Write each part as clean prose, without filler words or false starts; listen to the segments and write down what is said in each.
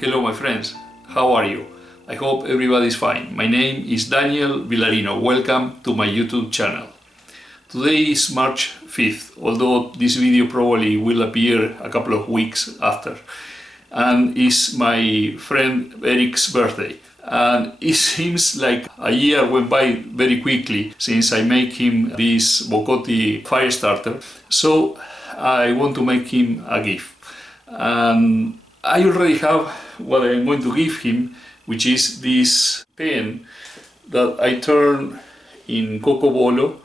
Hello my friends, how are you? I hope everybody is fine. My name is Daniel Villarino. Welcome to my YouTube channel. Today is March 5th, although this video probably will appear a couple of weeks after. And it's my friend Eric's birthday. And it seems like a year went by very quickly since I made him this Bocotti fire starter. So I want to make him a gift. And I already have what I'm going to give him, which is this pen that I turn in Coco Bolo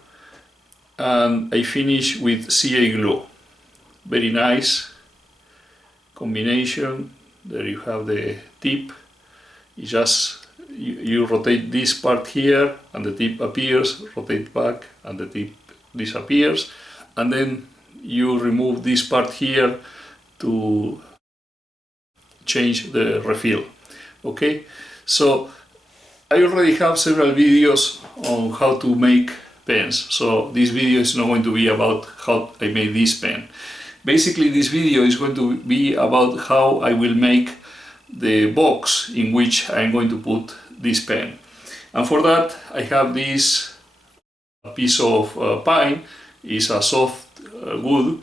and I finish with CA glue. Very nice combination. There you have the tip. You just you rotate this part here and the tip appears, rotate back and the tip disappears, and then you remove this part here to change the refill. Okay, so I already have several videos on how to make pens, so this video is not going to be about how I made this pen. Basically this video is going to be about how I will make the box in which I'm going to put this pen. And for that I have this piece of pine. It's a soft wood,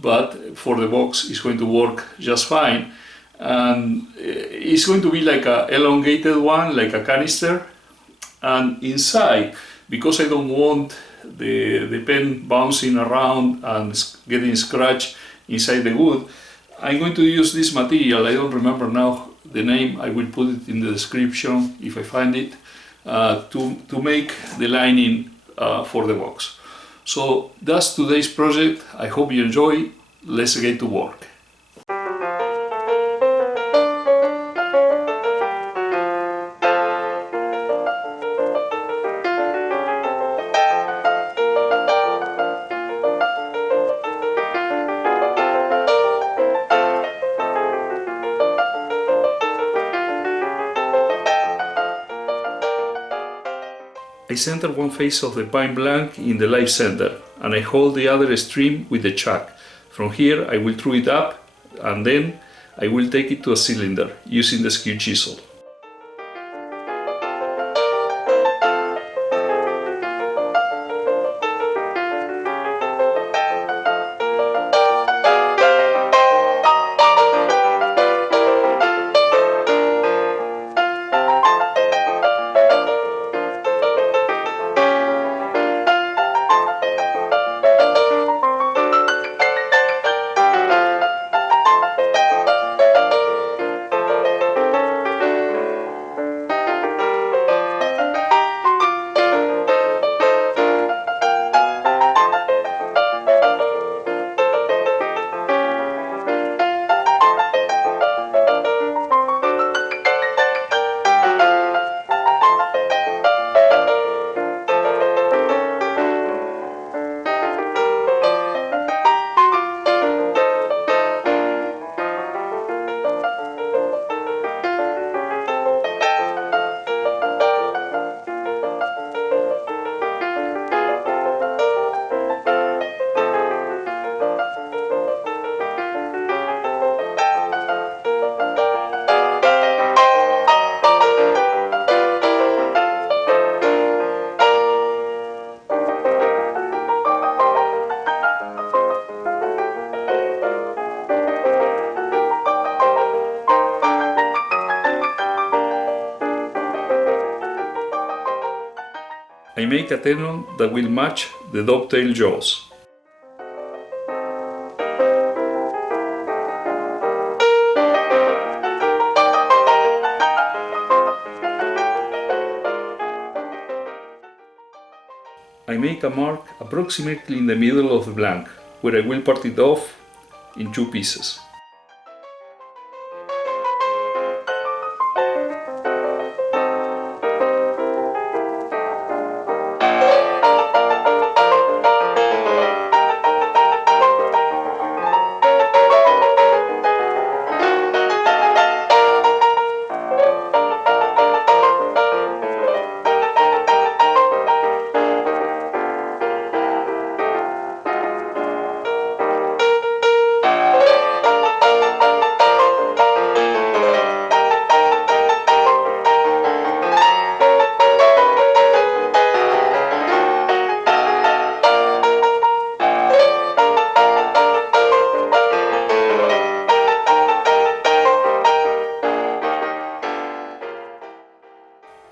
but for the box it's going to work just fine. And it's going to be like a elongated one, like a canister. And inside, because I don't want the pen bouncing around and getting scratched inside the wood, I'm going to use this material. I don't remember now the name. I will put it in the description if I find it, to make the lining for the box. So that's today's project. I hope you enjoy. Let's get to work. I center one face of the pine blank in the live center and I hold the other extreme with the chuck. From here I will throw it up and then I will take it to a cylinder using the skew chisel. I make a tenon that will match the dovetail jaws. I make a mark approximately in the middle of the blank, where I will part it off in two pieces.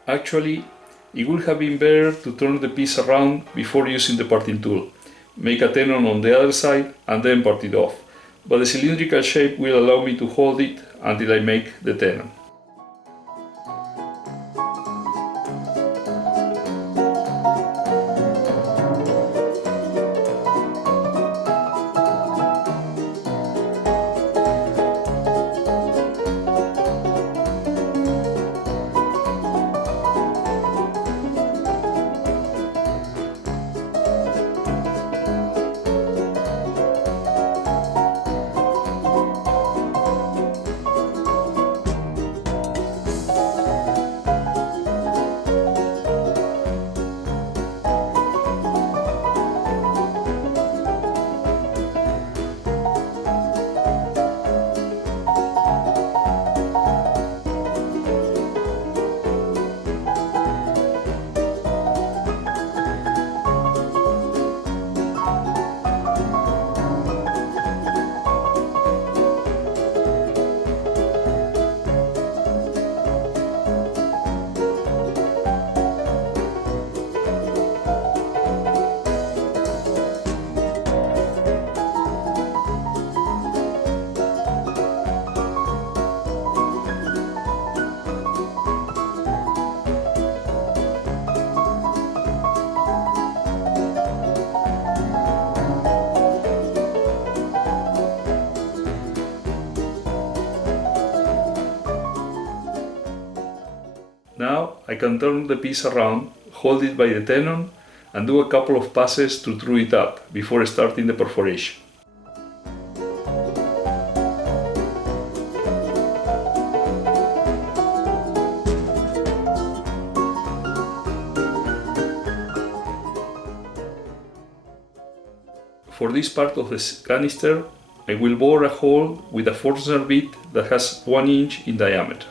Actually, it would have been better to turn the piece around before using the parting tool. Make a tenon on the other side and then part it off, but the cylindrical shape will allow me to hold it until I make the tenon. Now I can turn the piece around, hold it by the tenon, and do a couple of passes to true it up before starting the perforation. For this part of the canister, I will bore a hole with a Forstner bit that has 1 inch in diameter.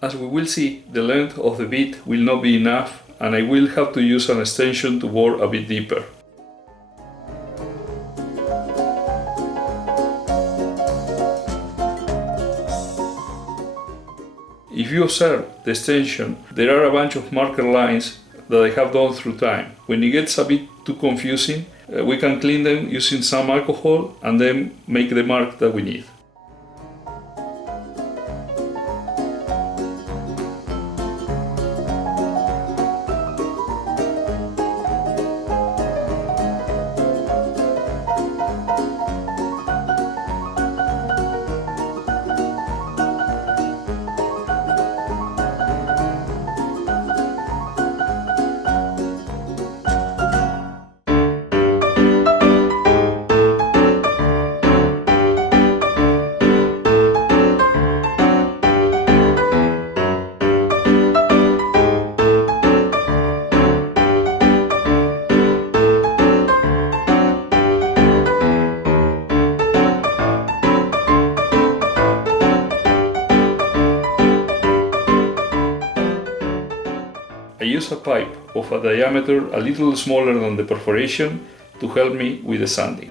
As we will see, the length of the bit will not be enough and I will have to use an extension to bore a bit deeper. If you observe the extension, there are a bunch of marker lines that I have done through time. When it gets a bit too confusing, we can clean them using some alcohol and then make the mark that we need. I use a pipe of a diameter a little smaller than the perforation to help me with the sanding.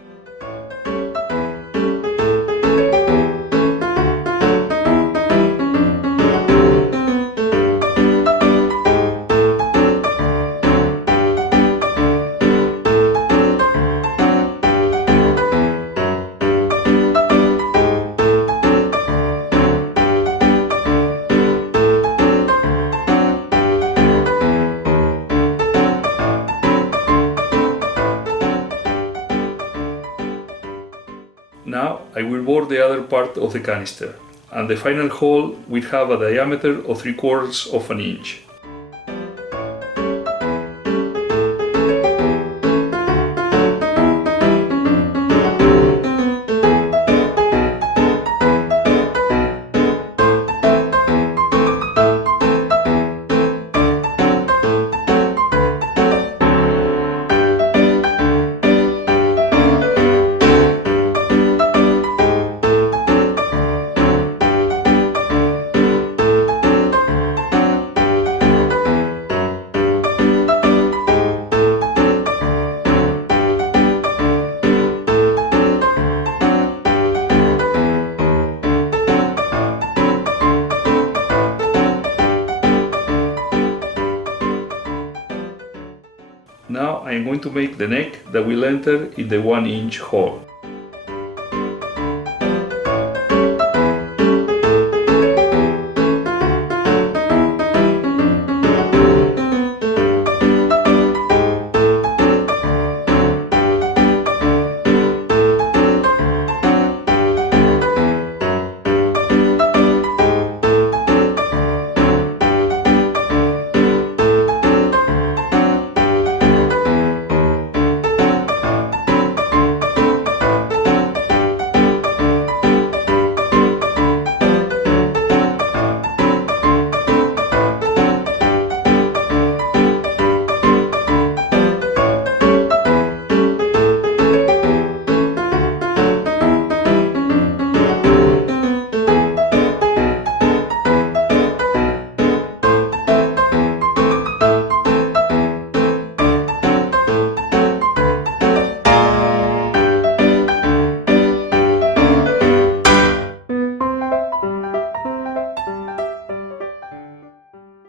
Now I will bore the other part of the canister, and the final hole will have a diameter of 3/4 of an inch. Now I am going to make the neck that will enter in the 1-inch hole.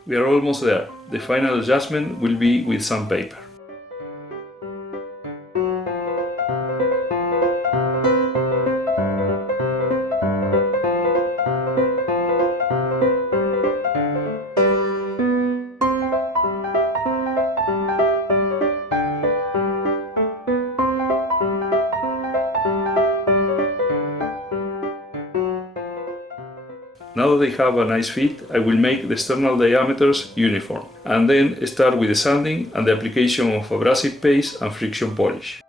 We are almost there. The final adjustment will be with sandpaper. Now that they have a nice fit, I will make the external diameters uniform, and then start with the sanding and the application of abrasive paste and friction polish.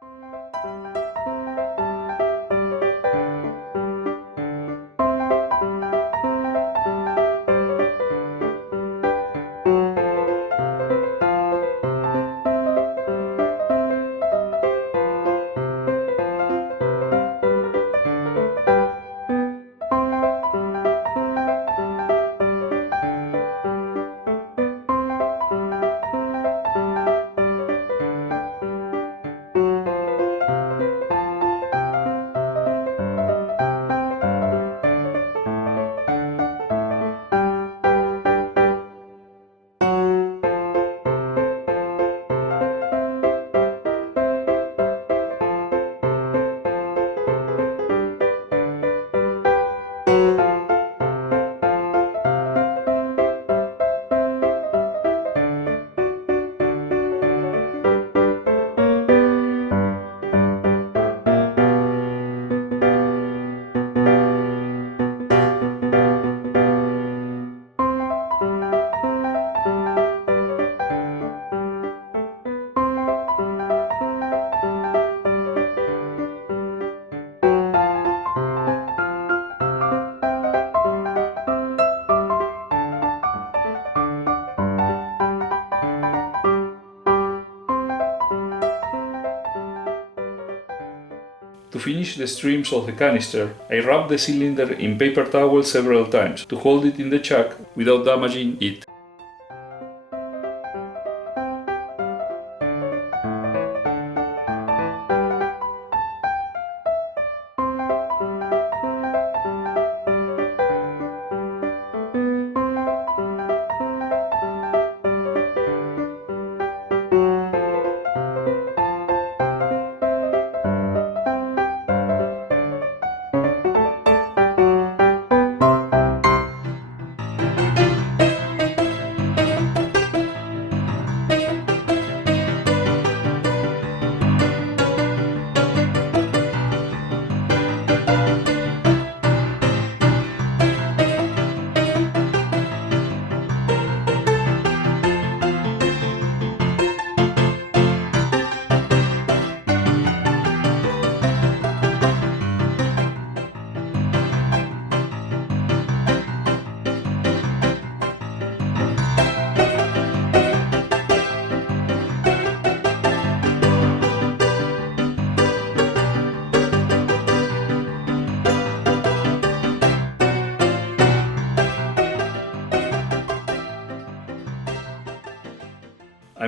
To finish the streams of the canister, I wrap the cylinder in paper towel several times to hold it in the chuck without damaging it.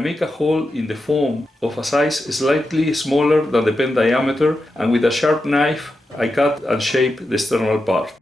make a hole in the foam of a size slightly smaller than the pen diameter, and with a sharp knife I cut and shape the external part.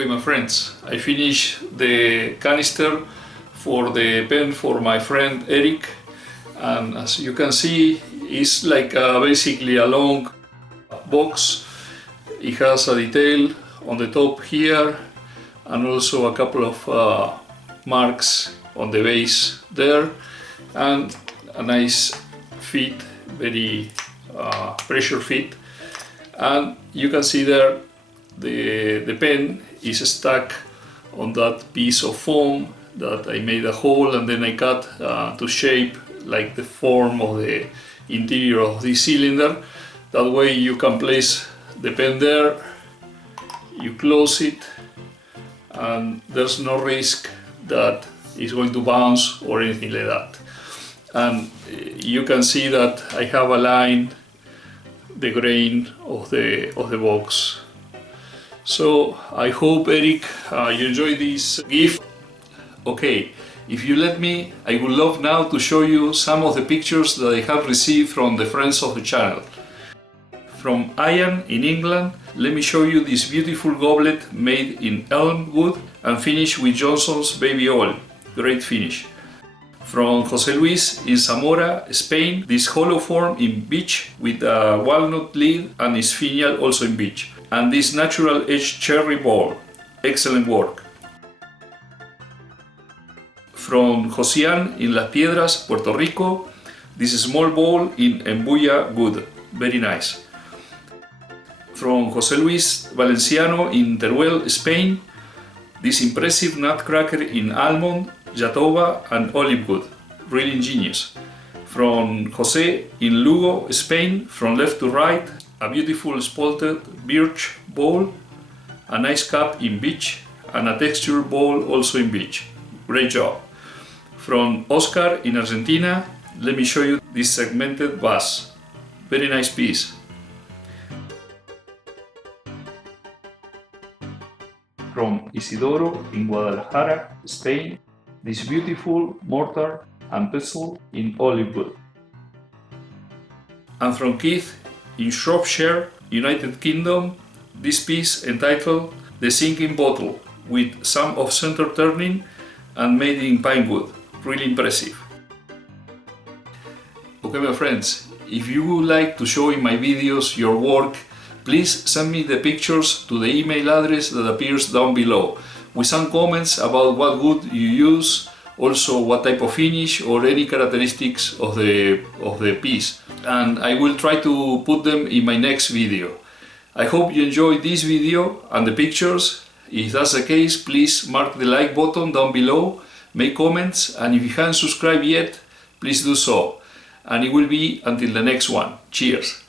Okay, my friends, I finished the canister for the pen for my friend Eric, and as you can see, it's like basically a long box. It has a detail on the top here and also a couple of marks on the base there, and a nice fit, very pressure fit. And you can see there the pen is stuck on that piece of foam that I made a hole and then I cut to shape like the form of the interior of this cylinder. That way you can place the pen there, you close it, and there's no risk that it's going to bounce or anything like that. And you can see that I have aligned the grain of the box. So I hope, Eric, you enjoy this gift. Okay, if you let me, I would love now to show you some of the pictures that I have received from the friends of the channel. From Hayan in England, let me show you this beautiful goblet made in elm wood and finished with Johnson's baby oil. Great finish. From Jose Luis in Zamora, Spain, this hollow form in beech with a walnut lid and is finial also in beech. And this natural edge cherry bowl. Excellent work. From Josian in Las Piedras, Puerto Rico, this small bowl in embuya wood. Very nice. From Jose Luis Valenciano in Teruel, Spain, this impressive nutcracker in almond, jatoba and olive wood. Really ingenious. From Jose in Lugo, Spain, from left to right, a beautiful spalted birch bowl, a nice cup in beech, and a textured bowl also in beech. Great job. From Oscar in Argentina, let me show you this segmented vase. Very nice piece. From Isidoro in Guadalajara, Spain, this beautiful mortar and pestle in olive wood. And from Keith in Shropshire, United Kingdom, this piece entitled The Sinking Bottle, with some off-center turning and made in pine wood. Really impressive. Okay, my friends, if you would like to show in my videos your work, please send me the pictures to the email address that appears down below, with some comments about what wood you use, also what type of finish or any characteristics of the piece, and I will try to put them in my next video. I hope you enjoyed this video and the pictures. If that's the case, please mark the like button down below, make comments, and if you haven't subscribed yet, please do so. And it will be until the next one. Cheers!